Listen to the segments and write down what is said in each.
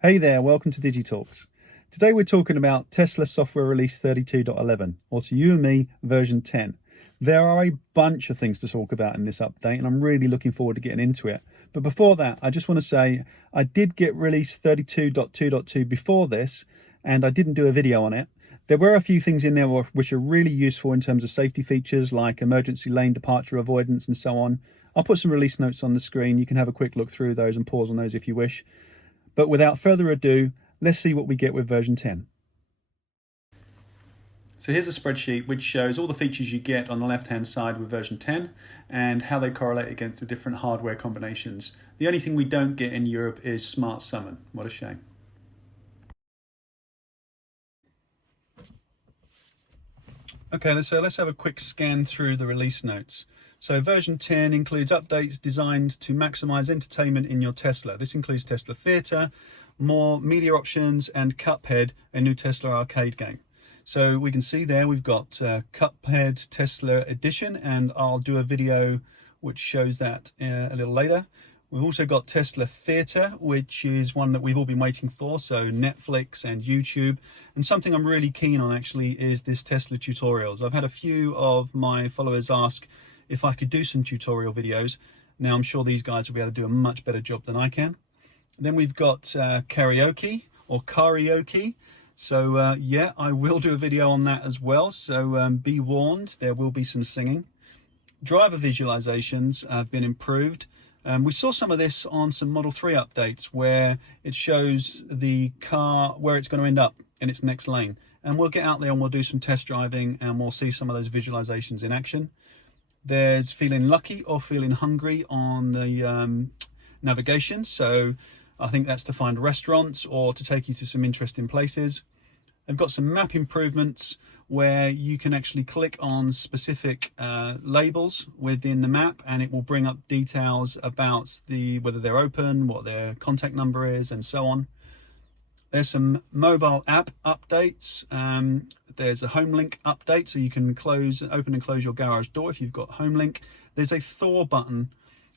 Hey there, welcome to DidgieTalks. Today we're talking about Tesla software release 32.11, or to you and me, version 10. There are a bunch of things to talk about in this update, and I'm really looking forward to getting into it. But before that, I just want to say I did get release 32.2.2 before this, and I didn't do a video on it. There were a few things in there which are really useful in terms of safety features, like emergency lane departure avoidance and so on. I'll put some release notes on the screen. You can have a quick look through those and pause on those if you wish. But without further ado, let's see what we get with version 10. So here's a spreadsheet which shows all the features you get on the left-hand side with version 10 and how they correlate against the different hardware combinations. The only thing we don't get in Europe is Smart Summon. What a shame. Okay, so let's have a quick scan through the release notes. So version 10 includes updates designed to maximize entertainment in your Tesla. This includes Tesla Theater, more media options, and Cuphead, a new Tesla arcade game. So we can see there we've got Cuphead Tesla Edition, and I'll do a video which shows that a little later. We've also got Tesla Theater, which is one that we've all been waiting for, so Netflix and YouTube. And something I'm really keen on actually is this Tesla tutorials. I've had a few of my followers ask if I could do some tutorial videos. Now I'm sure these guys will be able to do a much better job than I can. Then we've got Karaoke or Karaoke. So yeah, I will do a video on that as well. So be warned, there will be some singing. Driver visualizations have been improved. We saw some of this on some Model 3 updates where it shows the car where it's going to end up in its next lane. And we'll get out there and we'll do some test driving and we'll see some of those visualizations in action. There's feeling lucky or feeling hungry on the navigation. So I think that's to find restaurants or to take you to some interesting places. They've got some map improvements where you can actually click on specific labels within the map and it will bring up details about whether they're open, what their contact number is, and so on. There's some mobile app updates. There's a home link update, so you can open and close your garage door if you've got home link. There's a thaw button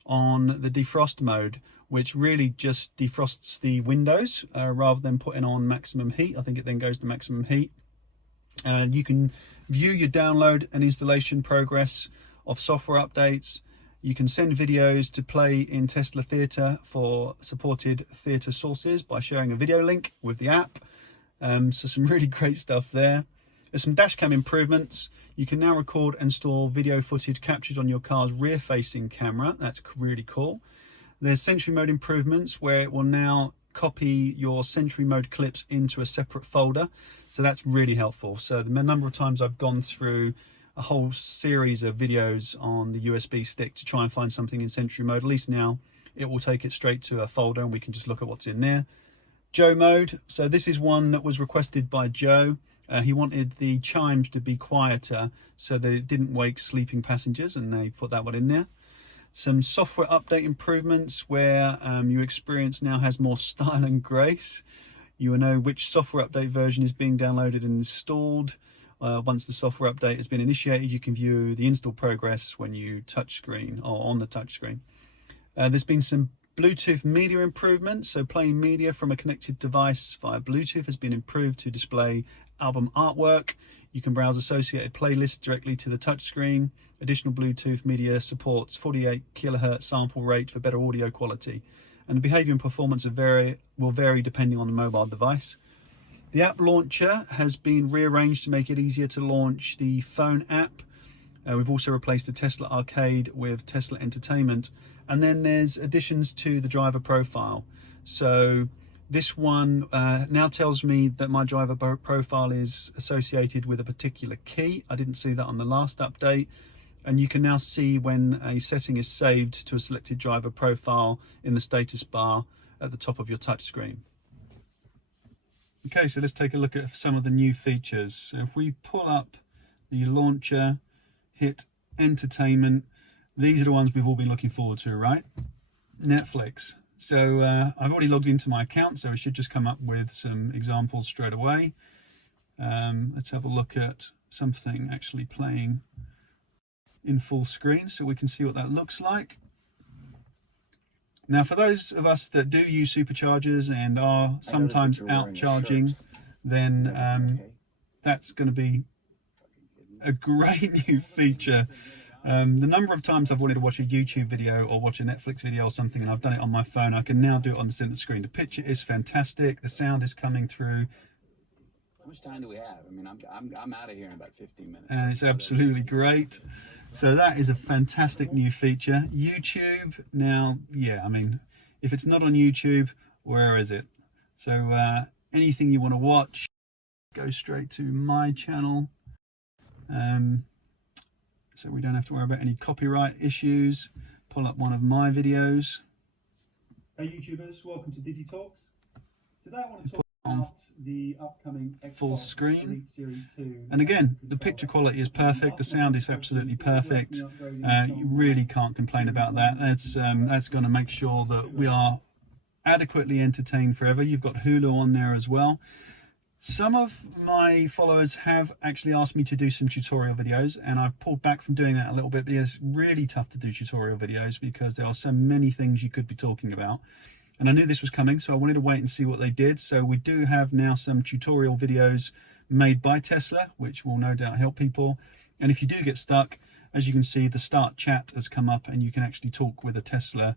on the defrost mode, which really just defrosts the windows rather than putting on maximum heat. I think it then goes to maximum heat. You can view your download and installation progress of software updates. You can send videos to play in Tesla Theater for supported theater sources by sharing a video link with the app. So some really great stuff there. There's some DashCam improvements. You can now record and store video footage captured on your car's rear-facing camera. That's really cool. There's Sentry mode improvements where it will now copy your Sentry mode clips into a separate folder. So that's really helpful. So the number of times I've gone through a whole series of videos on the USB stick to try and find something in Sentry mode, at least now it will take it straight to a folder and we can just look at what's in there. Joe mode. So this is one that was requested by Joe. He wanted the chimes to be quieter so that it didn't wake sleeping passengers, and they put that one in there. Some software update improvements where your experience now has more style and grace. You will know which software update version is being downloaded and installed. Once the software update has been initiated, you can view the install progress when you touchscreen or on the touchscreen. There's been some Bluetooth media improvements. So playing media from a connected device via Bluetooth has been improved to display album artwork. You can browse associated playlists directly to the touchscreen. Additional Bluetooth media supports 48 kilohertz sample rate for better audio quality. And the behavior and performance will vary depending on the mobile device. The app launcher has been rearranged to make it easier to launch the phone app. We've also replaced the Tesla Arcade with Tesla Entertainment. And then there's additions to the driver profile. So this one now tells me that my driver profile is associated with a particular key. I didn't see that on the last update. And you can now see when a setting is saved to a selected driver profile in the status bar at the top of your touchscreen. Okay, so let's take a look at some of the new features. So if we pull up the launcher, hit entertainment, these are the ones we've all been looking forward to, right? Netflix. So I've already logged into my account, so it should just come up with some examples straight away. Let's have a look at something actually playing in full screen so we can see what that looks like. Now, for those of us that do use superchargers and are sometimes out charging, then that's going to be a great new feature. The number of times I've wanted to watch a YouTube video or watch a Netflix video or something, and I've done it on my phone, I can now do it on the center screen. The picture is fantastic. The sound is coming through. How much time do we have? I mean, I'm out of here in about 15 minutes. And it's absolutely great. So that is a fantastic new feature. YouTube, now, yeah, I mean, if it's not on YouTube, where is it? So anything you want to watch, go straight to my channel. So we don't have to worry about any copyright issues. Pull up one of my videos. Hey YouTubers, welcome to DidgieTalks. Today I want to talk about the upcoming Xbox full screen. Elite Series 2. And again, the picture quality is perfect. The sound is absolutely perfect. You really can't complain about that. That's going to make sure that we are adequately entertained forever. You've got Hulu on there as well. Some of my followers have actually asked me to do some tutorial videos, and I've pulled back from doing that a little bit because it's really tough to do tutorial videos because there are so many things you could be talking about. And I knew this was coming, so I wanted to wait and see what they did. So we do have now some tutorial videos made by Tesla, which will no doubt help people. And if you do get stuck, as you can see, the start chat has come up and you can actually talk with a Tesla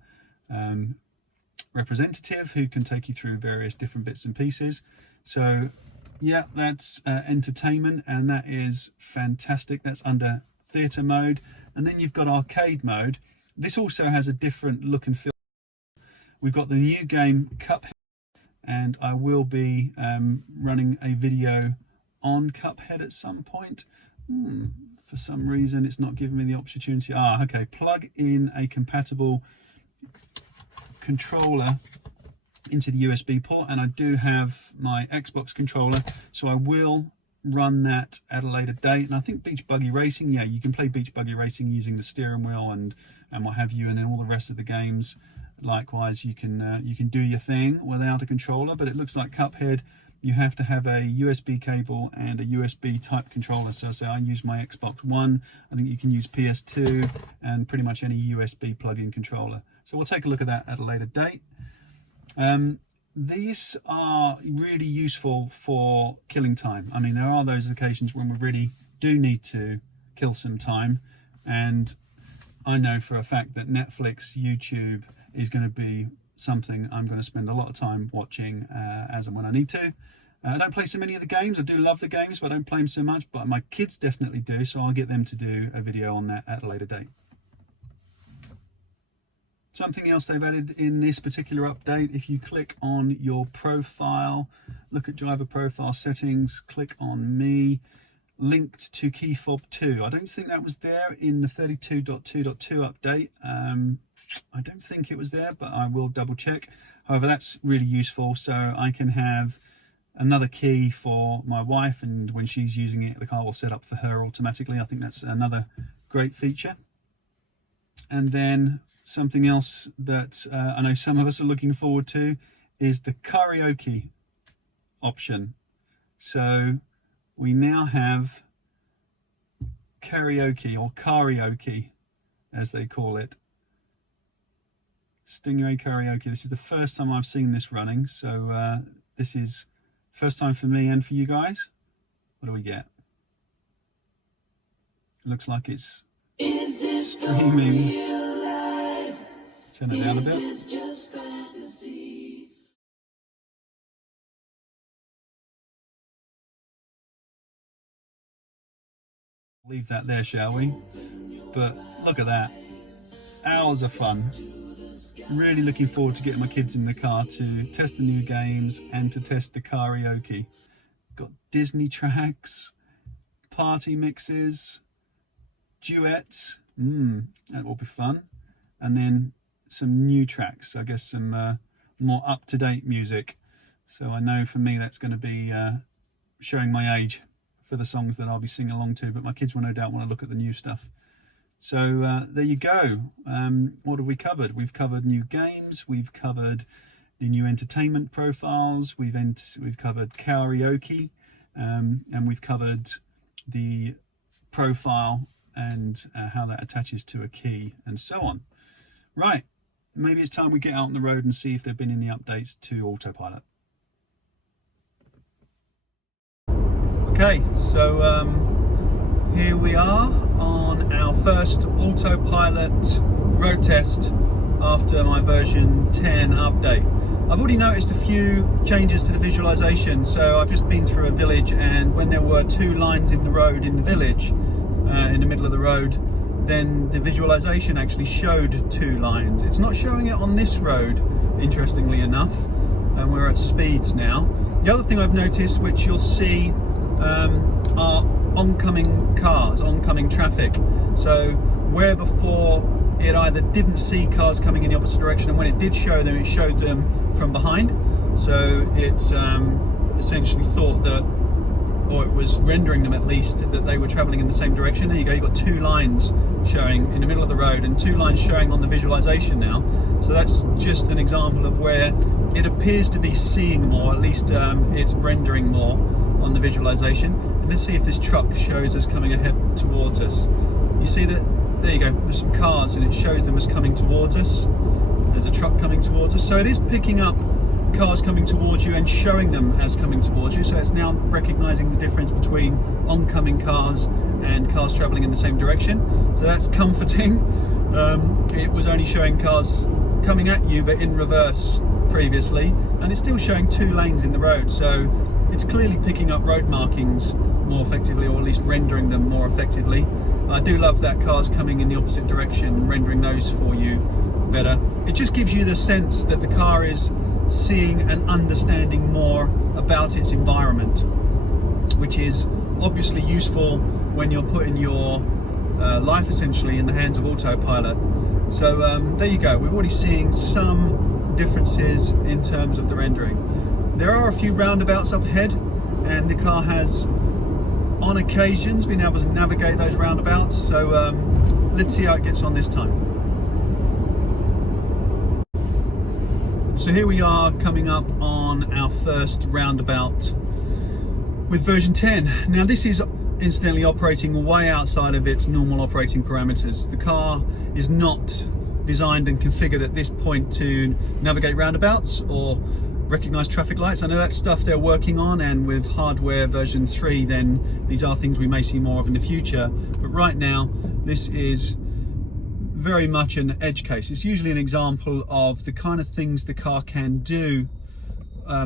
representative who can take you through various different bits and pieces. So yeah, that's entertainment, and that is fantastic. That's under theatre mode. And then you've got arcade mode. This also has a different look and feel. We've got the new game Cuphead, and I will be running a video on Cuphead at some point. For some reason it's not giving me the opportunity. Okay, plug in a compatible controller into the USB port, and I do have my Xbox controller, so I will run that at a later date. And I think Beach Buggy Racing, yeah, you can play Beach Buggy Racing using the steering wheel and what have you, and then all the rest of the games likewise you can do your thing without a controller. But it looks like Cuphead, you have to have a USB cable and a USB type controller. So I use my Xbox One. I think you can use PS2 and pretty much any USB plug-in controller. So we'll take a look at that at a later date. These are really useful for killing time. I mean, there are those occasions when we really do need to kill some time, and I know for a fact that Netflix, YouTube is going to be something I'm going to spend a lot of time watching as and when I need to. I don't play so many of the games. I do love the games, but I don't play them so much. But my kids definitely do, so I'll get them to do a video on that at a later date. Something else they've added in this particular update, if you click on your profile, look at driver profile settings, click on me, linked to Key-fob 2. I don't think that was there in the 32.2.2 update. I don't think it was there, but I will double check. However, that's really useful, so I can have another key for my wife, and when she's using it, the car will set up for her automatically. I think that's another great feature. And then something else that I know some of us are looking forward to is the karaoke option. So we now have karaoke, or karaoke as they call it. Stingray Karaoke. This is the first time I've seen this running, so this is first time for me and for you guys. What do we get? It looks like it's streaming. Turn it down a bit. Leave that there, shall we? But look at that. Hours of fun. Really looking forward to getting my kids in the car to test the new games and to test the karaoke. Got Disney tracks, party mixes, duets. That will be fun. And then some new tracks, I guess some more up-to-date music. So I know for me that's going to be showing my age for the songs that I'll be singing along to, but my kids will no doubt want to look at the new stuff. So there you go. What have we covered? We've covered new games, we've covered the new entertainment profiles, we've covered karaoke, and we've covered the profile and how that attaches to a key and so on. Right, maybe it's time we get out on the road and see if there have been any updates to Autopilot. Okay, so here we are on our first Autopilot road test after my version 10 update. I've already noticed a few changes to the visualization. So I've just been through a village, and when there were 2 lines in the road in the village, in the middle of the road, then the visualization actually showed 2 lines. It's not showing it on this road, interestingly enough, and we're at speeds now. The other thing I've noticed, which you'll see, are oncoming cars, oncoming traffic. So where before it either didn't see cars coming in the opposite direction, and when it did show them, it showed them from behind. So it essentially thought that, or it was rendering them at least, that they were traveling in the same direction. There you go, you've got 2 lines showing in the middle of the road and 2 lines showing on the visualization now. So that's just an example of where it appears to be seeing more, at least it's rendering more on the visualization. And let's see if this truck shows us coming ahead towards us. You see that, there you go, there's some cars and it shows them as coming towards us. There's a truck coming towards us. So it is picking up cars coming towards you and showing them as coming towards you. So it's now recognizing the difference between oncoming cars and cars traveling in the same direction. So that's comforting. It was only showing cars coming at you but in reverse previously, and it's still showing 2 lanes in the road. So it's clearly picking up road markings more effectively, or at least rendering them more effectively. I do love that cars coming in the opposite direction, rendering those for you better. It just gives you the sense that the car is seeing and understanding more about its environment, which is obviously useful when you're putting your life essentially in the hands of Autopilot. So there you go, we're already seeing some differences in terms of the rendering. There are a few roundabouts up ahead, and the car has on occasions been able to navigate those roundabouts. So let's see how it gets on this time. So here we are coming up on our first roundabout with version 10. Now this is incidentally operating way outside of its normal operating parameters. The car is not designed and configured at this point to navigate roundabouts or recognize traffic lights. I know that's stuff they're working on, and with hardware version 3 then these are things we may see more of in the future. But right now this is very much an edge case. It's usually an example of the kind of things the car can do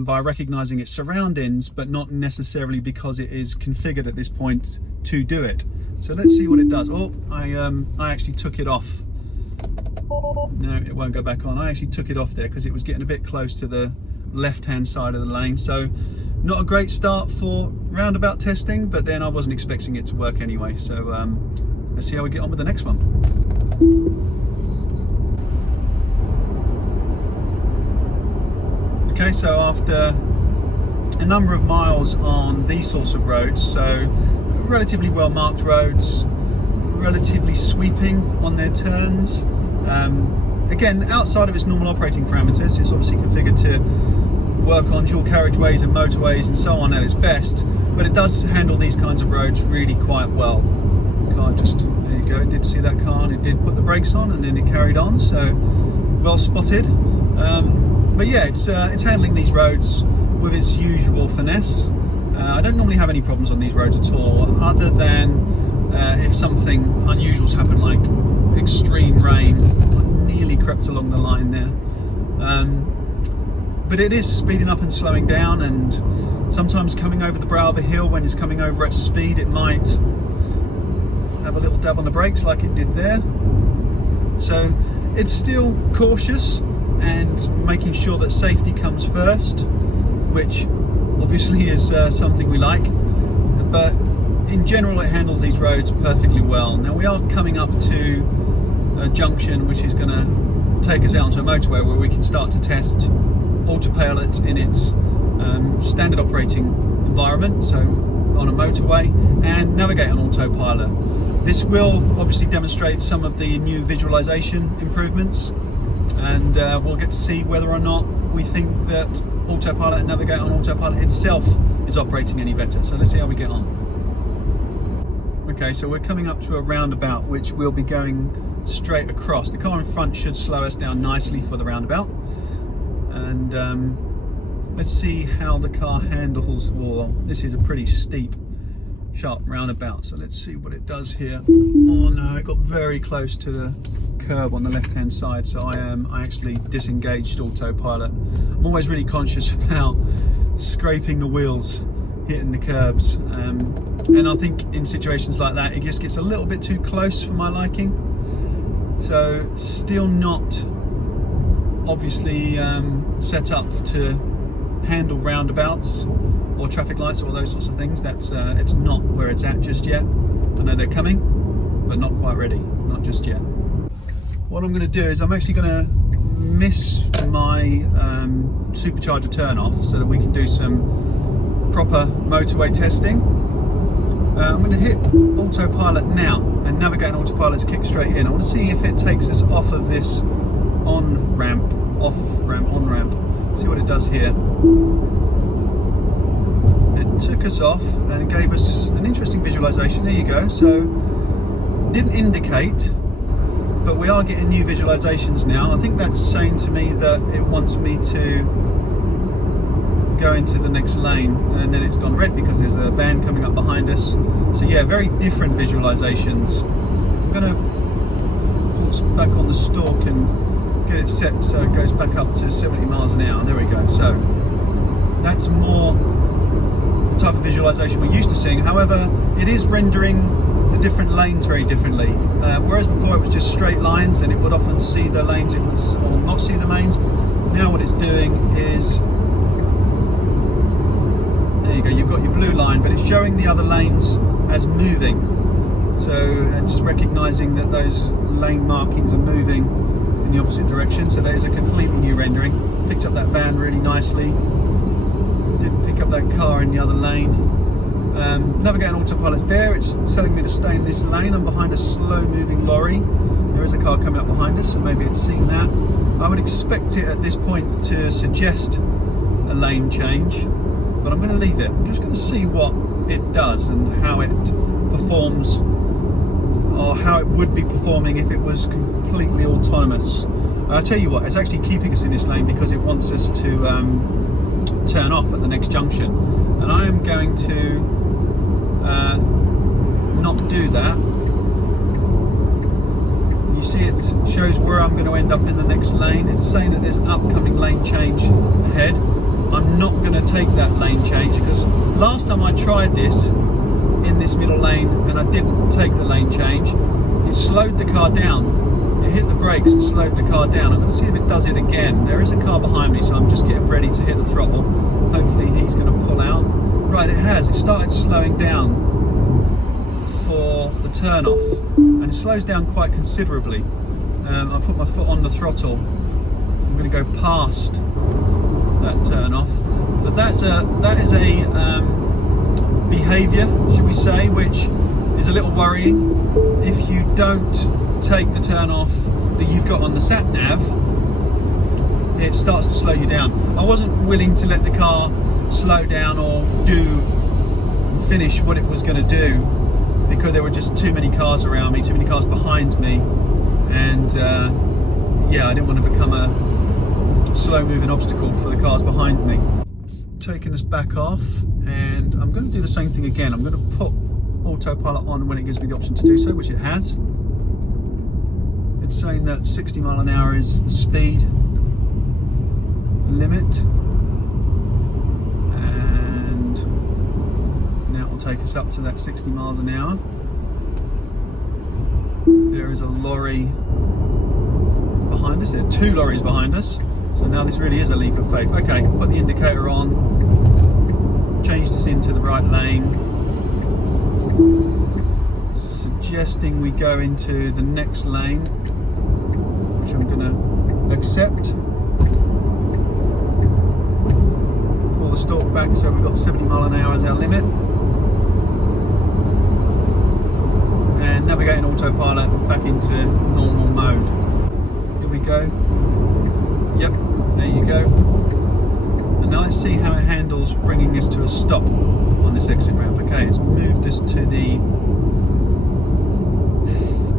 by recognizing its surroundings, but not necessarily because it is configured at this point to do it. So let's see what it does. Oh, I actually took it off. No, it won't go back on. I actually took it off there because it was getting a bit close to the left-hand side of the lane. So not a great start for roundabout testing, but then I wasn't expecting it to work anyway. So let's see how we get on with the next one. Okay, so after a number of miles on these sorts of roads, so relatively well marked roads, relatively sweeping on their turns, again outside of its normal operating parameters. It's obviously configured to work on dual carriageways and motorways and so on at its best, but it does handle these kinds of roads really quite well. Car just, there you go, it did see that car and it did put the brakes on and then it carried on, so well spotted. But yeah, it's handling these roads with its usual finesse. I don't normally have any problems on these roads at all, other than if something unusual's happened, like extreme rain. I nearly crept along the line there. But it is speeding up and slowing down, and sometimes coming over the brow of a hill when it's coming over at speed, it might have a little dab on the brakes like it did there. So it's still cautious and making sure that safety comes first, which obviously is something we like, but in general it handles these roads perfectly well. Now we are coming up to a junction which is going to take us out onto a motorway where we can start to test Autopilot in its standard operating environment, so on a motorway, and navigate on Autopilot. This will obviously demonstrate some of the new visualization improvements, and we'll get to see whether or not we think that Autopilot and Navigate on Autopilot itself is operating any better. So let's see how we get on. Okay, so we're coming up to a roundabout which we'll be going straight across. The car in front should slow us down nicely for the roundabout. And let's see how the car handles. Well, this is a pretty steep, sharp roundabout, so let's see what it does here. Oh no, it got very close to the curb on the left hand side, so I actually disengaged autopilot. I'm always really conscious about scraping the wheels, hitting the curbs, and I think in situations like that it just gets a little bit too close for my liking. So still not obviously set up to handle roundabouts or traffic lights or those sorts of things. That's it's not where it's at just yet. I know they're coming, but not quite ready, not just yet. What I'm going to do is I'm actually going to miss my supercharger turn off so that we can do some proper motorway testing. I'm going to hit autopilot now and navigate on autopilot to kick straight in. I want to see if it takes us off of this on ramp, off ramp, on ramp. See what it does here. It took us off and it gave us an interesting visualization. There you go. So didn't indicate, but we are getting new visualizations now. I think that's saying to me that it wants me to go into the next lane, and then it's gone red because there's a van coming up behind us. So yeah, very different visualizations. I'm going to pull back on the stalk and get it set so it goes back up to 70 miles an hour. There we go. So that's more the type of visualization we're used to seeing. However, it is rendering the different lanes very differently. Whereas before it was just straight lines and it would often see the lanes, it would or not see the lanes. Now what it's doing is, there you go, you've got your blue line, but it's showing the other lanes as moving. So it's recognizing that those lane markings are moving in the opposite direction. So there's a completely new rendering. Picked up that van really nicely. Didn't pick up that car in the other lane. Navigating autopilot's there. It's telling me to stay in this lane. I'm behind a slow moving lorry. There is a car coming up behind us, so maybe it's seen that. I would expect it at this point to suggest a lane change, but I'm going to leave it. I'm just going to see what it does and how it performs, or how it would be performing if it was completely autonomous. I'll tell you what, it's actually keeping us in this lane because it wants us to turn off at the next junction, and I am going to not do that. You see it shows where I'm going to end up in the next lane. It's saying that there's an upcoming lane change ahead. I'm not going to take that lane change because last time I tried this in this middle lane and I didn't take the lane change, it slowed the car down. It hit the brakes and slowed the car down. I'm going to see if it does it again. There is a car behind me, so I'm just getting ready to hit the throttle. Hopefully he's going to pull out. Right, it has. It started slowing down for the turn off, and it slows down quite considerably. I put my foot on the throttle. I'm going to go past that turn off, but that is a behaviour, should we say, which is a little worrying. If you don't take the turn off that you've got on the sat nav, it starts to slow you down. I wasn't willing to let the car slow down or finish what it was going to do because there were just too many cars around me, too many cars behind me, and yeah, I didn't want to become a slow moving obstacle for the cars behind me. Taking us back off, and I'm going to do the same thing again. I'm going to put autopilot on when it gives me the option to do so, which it has. It's saying that 60 mile an hour is the speed limit, and now it will take us up to that 60 miles an hour. There is a lorry behind us. There are two lorries behind us. So now this really is a leap of faith. Okay, put the indicator on, changed us into the right lane, suggesting we go into the next lane, which I'm going to accept. Pull the stalk back so we've got 70 mile an hour as our limit. And navigating autopilot back into normal mode. Here we go. Yep, there you go. And now let's see how it handles bringing us to a stop on this exit ramp. Okay, it's moved us to the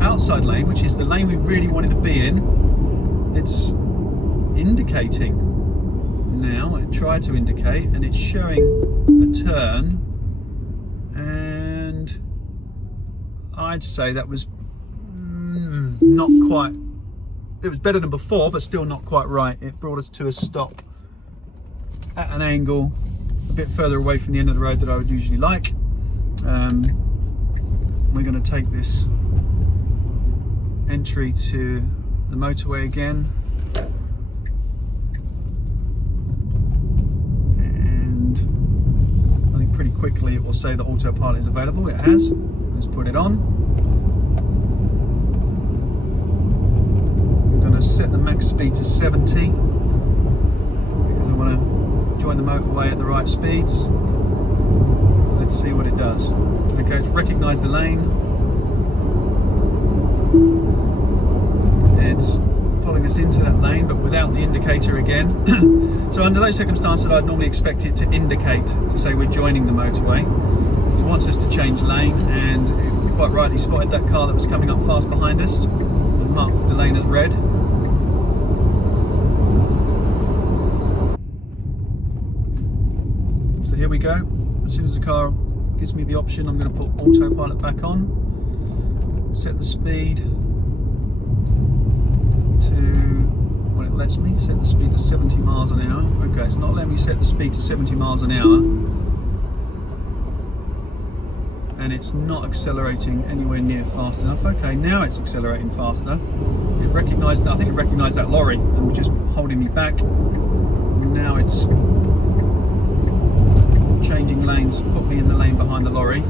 outside lane, which is the lane we really wanted to be in, it's indicating now. It tried to indicate, and it's showing a turn, and I'd say that was not quite, it was better than before, but still not quite right. It brought us to a stop at an angle a bit further away from the end of the road that I would usually like. We're going to take this entry to the motorway again, and I think pretty quickly it will say that autopilot is available. It has. Let's put it on. I'm going to set the max speed to 70 because I want to join the motorway at the right speeds. Let's see what it does. Okay, it's recognised the lane. It's pulling us into that lane, but without the indicator again. So under those circumstances, I'd normally expect it to indicate to say we're joining the motorway. It wants us to change lane, and it quite rightly spotted that car that was coming up fast behind us and marked the lane as red. So here we go. As soon as the car gives me the option, I'm going to put autopilot back on, set the speed to, well, it lets me set the speed to 70 miles an hour. Okay, it's not letting me set the speed to 70 miles an hour, and it's not accelerating anywhere near fast enough. Okay, now it's accelerating faster. It recognised that, I think it recognised that lorry and was just holding me back. Now it's changing lanes, put me in the lane behind the lorry,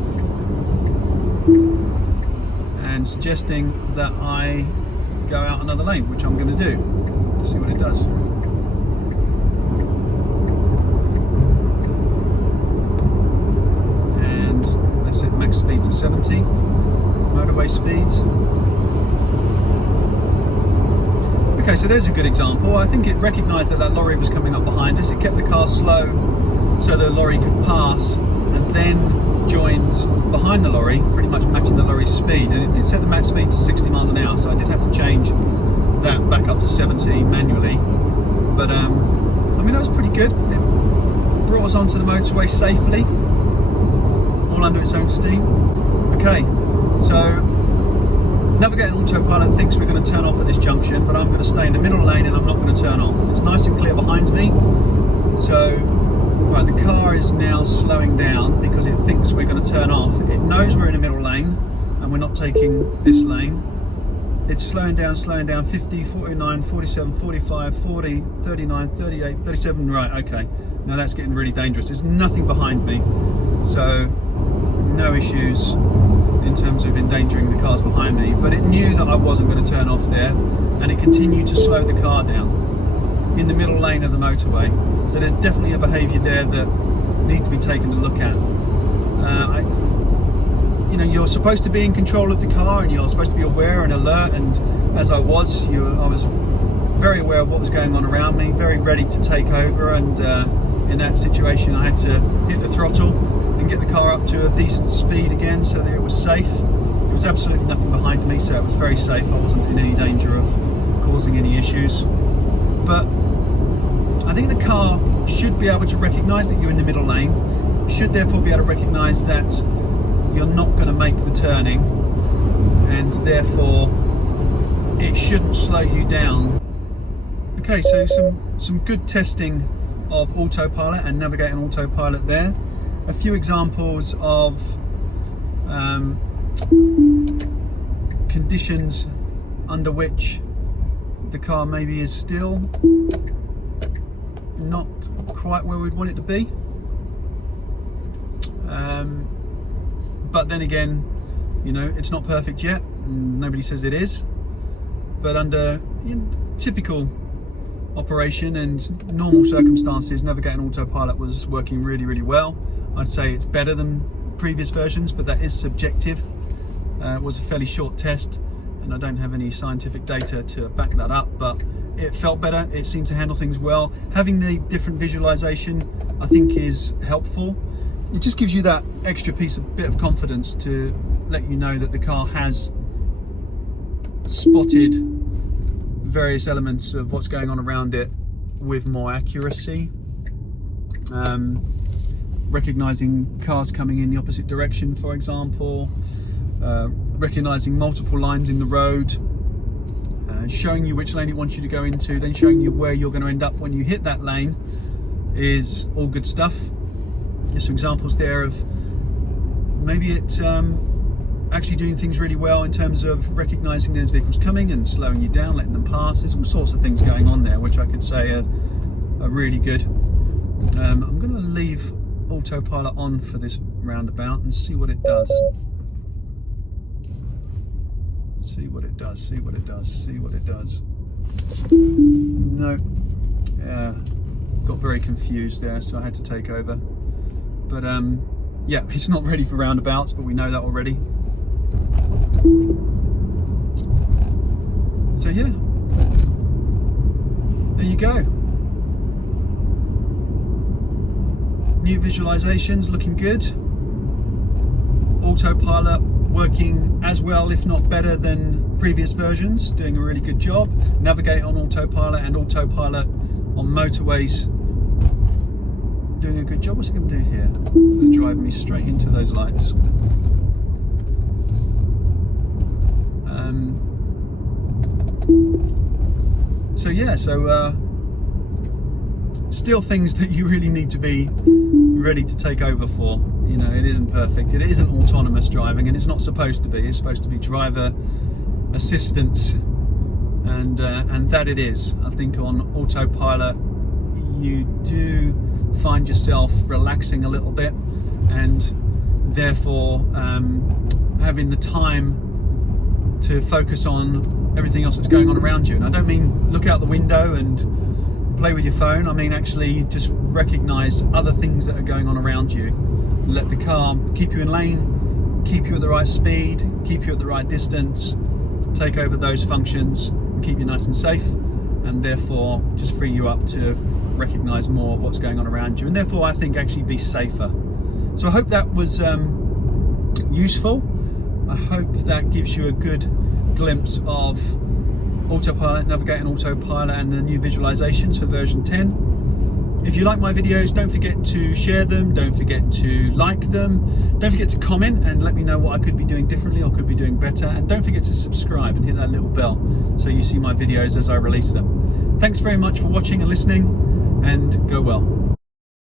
and suggesting that I go out another lane, which I'm going to do. Let's see what it does. And let's set max speed to 70, motorway speeds. Okay, so there's a good example. I think it recognised that that lorry was coming up behind us. It kept the car slow so the lorry could pass, and then joined behind the lorry, pretty much matching the lorry's speed. And it did set the max speed to 60 miles an hour, so I did have to change that back up to 70 manually. But I mean, that was pretty good. It brought us onto the motorway safely, all under its own steam. Okay, so Navigating Autopilot thinks we're going to turn off at this junction, but I'm going to stay in the middle lane and I'm not going to turn off. It's nice and clear behind me. So, right, the car is now slowing down because it thinks we're going to turn off. It knows we're in the middle lane and we're not taking this lane. It's slowing down, 50, 49, 47, 45, 40, 39, 38, 37. Right, okay. Now that's getting really dangerous. There's nothing behind me, so no issues in terms of endangering the cars behind me. But it knew that I wasn't going to turn off there, and it continued to slow the car down in the middle lane of the motorway. So there's definitely a behaviour there that needs to be taken a look at. You know, you're supposed to be in control of the car and you're supposed to be aware and alert, and as I was very aware of what was going on around me, very ready to take over, and in that situation I had to hit the throttle and get the car up to a decent speed again so that it was safe. There was absolutely nothing behind me, so it was very safe. I wasn't in any danger of causing any issues. But I think the car should be able to recognise that you're in the middle lane, should therefore be able to recognise that you're not going to make the turning, and therefore it shouldn't slow you down. Okay, so some good testing of autopilot and Navigating Autopilot there. A few examples of conditions under which the car maybe is still not quite where we'd want it to be. But then again, you know, it's not perfect yet, and nobody says it is. But under typical operation and normal circumstances, Navigating Autopilot was working really, really well. I'd say it's better than previous versions, but that is subjective. It was a fairly short test, and I don't have any scientific data to back that up, but it felt better. It seemed to handle things well. Having the different visualization, I think, is helpful. It just gives you that extra bit of confidence to let you know that the car has spotted various elements of what's going on around it with more accuracy. Recognizing cars coming in the opposite direction, for example, recognizing multiple lines in the road, showing you which lane it wants you to go into, then showing you where you're going to end up when you hit that lane is all good stuff. Just some examples there of maybe it actually doing things really well in terms of recognizing there's vehicles coming and slowing you down, letting them pass. There's all sorts of things going on there which I could say are really good. I'm going to leave Autopilot on for this roundabout and see what it does. See what it does, see what it does, see what it does. No, yeah, got very confused there, so I had to take over. But yeah, it's not ready for roundabouts, but we know that already. So yeah, there you go. New visualizations looking good. Autopilot working as well, if not better than previous versions, doing a really good job. Navigate on Autopilot and Autopilot on motorways doing a good job. What's it going to do here? It's going to drive me straight into those lights. So yeah, still things that you really need to be ready to take over for. You know, it isn't perfect. It isn't autonomous driving, and it's not supposed to be. It's supposed to be driver assistance, and that it is. I think on Autopilot you do find yourself relaxing a little bit, and therefore having the time to focus on everything else that's going on around you. And I don't mean look out the window and play with your phone. I mean actually just recognize other things that are going on around you. Let the car keep you in lane, keep you at the right speed, keep you at the right distance, take over those functions and keep you nice and safe, and therefore just free you up to recognize more of what's going on around you, and therefore I think actually be safer. So I hope that was useful. I hope that gives you a good glimpse of Autopilot, navigating Autopilot, and the new visualizations for version 10. If you like my videos, don't forget to share them, don't forget to like them, don't forget to comment and let me know what I could be doing differently or could be doing better, and don't forget to subscribe and hit that little bell so you see my videos as I release them. Thanks very much for watching and listening, and go well.